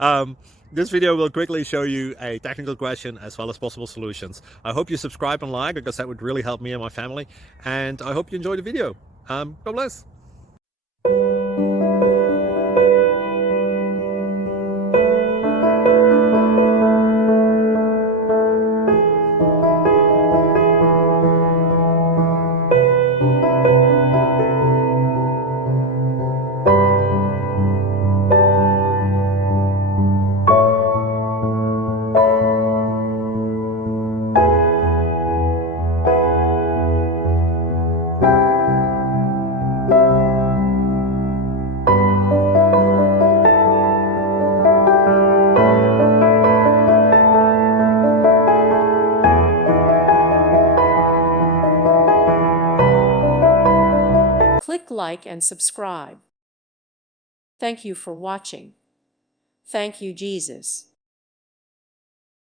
um, this video will quickly show you a technical question as well as possible solutions. I hope you subscribe and like, because that would really help me and my family. And I hope you enjoy the video. God bless. Click like and subscribe. Thank you for watching. Thank you, Jesus.